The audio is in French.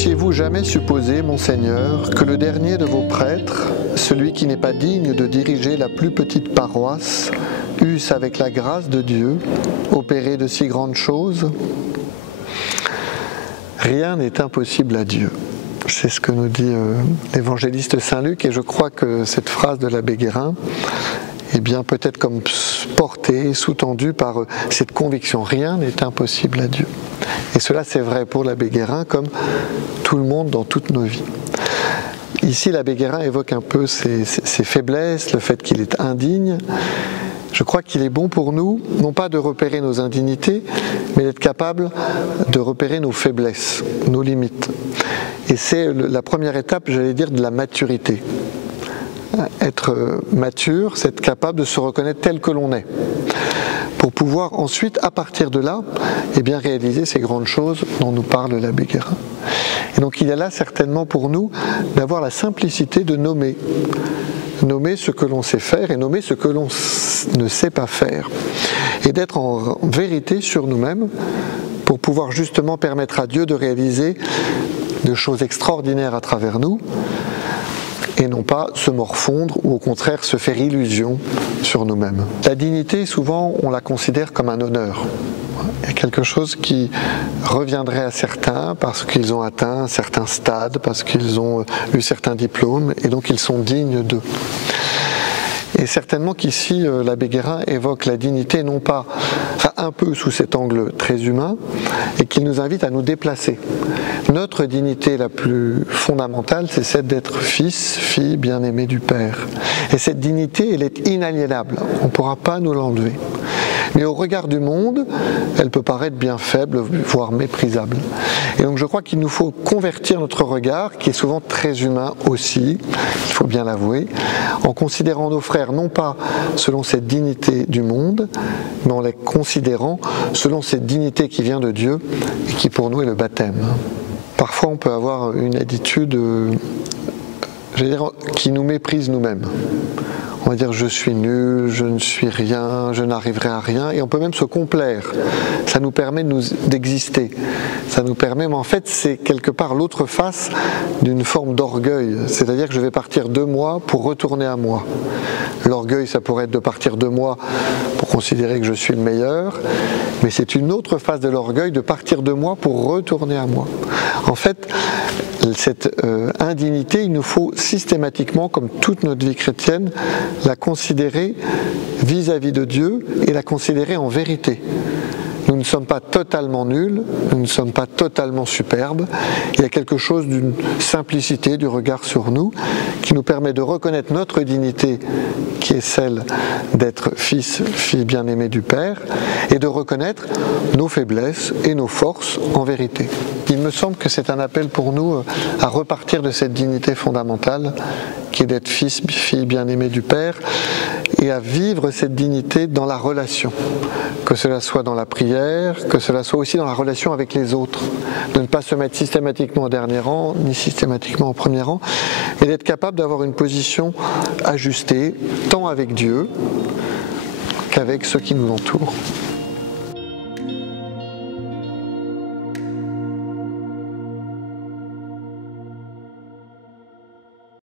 Eussiez-vous jamais supposé, mon Seigneur, que le dernier de vos prêtres, celui qui n'est pas digne de diriger la plus petite paroisse, eusse, avec la grâce de Dieu, opéré de si grandes choses? Rien n'est impossible à Dieu. C'est ce que nous dit l'évangéliste Saint Luc, et je crois que cette phrase de l'abbé Guérin est bien peut-être comme portée, sous-tendue par cette conviction. Rien n'est impossible à Dieu. Et cela c'est vrai pour l'abbé Guérin comme tout le monde dans toutes nos vies. Ici l'abbé Guérin évoque un peu ses faiblesses, le fait qu'il est indigne. Je crois qu'il est bon pour nous, non pas de repérer nos indignités, mais d'être capable de repérer nos faiblesses, nos limites. Et c'est la première étape, j'allais dire, de la maturité. Être mature, c'est être capable de se reconnaître tel que l'on est, pour pouvoir ensuite, à partir de là, eh bien, réaliser ces grandes choses dont nous parle l'abbé Guérin. Et donc il y a là certainement pour nous d'avoir la simplicité de nommer ce que l'on sait faire et nommer ce que l'on ne sait pas faire, et d'être en vérité sur nous-mêmes pour pouvoir justement permettre à Dieu de réaliser de choses extraordinaires à travers nous, et non pas se morfondre ou au contraire se faire illusion sur nous-mêmes. La dignité, souvent, on la considère comme un honneur. Il y a quelque chose qui reviendrait à certains parce qu'ils ont atteint un certain stade, parce qu'ils ont eu certains diplômes, et donc ils sont dignes d'eux. Et certainement qu'ici, l'abbé Guérin évoque la dignité non pas un peu sous cet angle très humain, et qu'il nous invite à nous déplacer. Notre dignité la plus fondamentale, c'est celle d'être fils, fille bien-aimée du Père. Et cette dignité, elle est inaliénable, on ne pourra pas nous l'enlever. Mais au regard du monde, elle peut paraître bien faible, voire méprisable. Et donc je crois qu'il nous faut convertir notre regard, qui est souvent très humain aussi, il faut bien l'avouer, en considérant nos frères non pas selon cette dignité du monde, mais en les considérant selon cette dignité qui vient de Dieu et qui pour nous est le baptême. Parfois on peut avoir une attitude, j'allais dire, qui nous méprise nous-mêmes. On va dire je suis nul, je ne suis rien, je n'arriverai à rien, et on peut même se complaire. Ça nous permet d'exister. Ça nous permet, mais en fait c'est quelque part l'autre face d'une forme d'orgueil. C'est-à-dire que je vais partir de moi pour retourner à moi. L'orgueil, ça pourrait être de partir de moi pour considérer que je suis le meilleur, mais c'est une autre face de l'orgueil de partir de moi pour retourner à moi. En fait, cette indignité, il nous faut systématiquement, comme toute notre vie chrétienne, la considérer vis-à-vis de Dieu et la considérer en vérité. Nous ne sommes pas totalement nuls, nous ne sommes pas totalement superbes. Il y a quelque chose d'une simplicité du regard sur nous qui nous permet de reconnaître notre dignité, qui est celle d'être fils, fille bien-aimée du Père, et de reconnaître nos faiblesses et nos forces en vérité. Il me semble que c'est un appel pour nous à repartir de cette dignité fondamentale qui est d'être fils, fille bien-aimée du Père, et à vivre cette dignité dans la relation, que cela soit dans la prière, que cela soit aussi dans la relation avec les autres, de ne pas se mettre systématiquement au dernier rang, ni systématiquement au premier rang, et d'être capable d'avoir une position ajustée, tant avec Dieu qu'avec ceux qui nous entourent.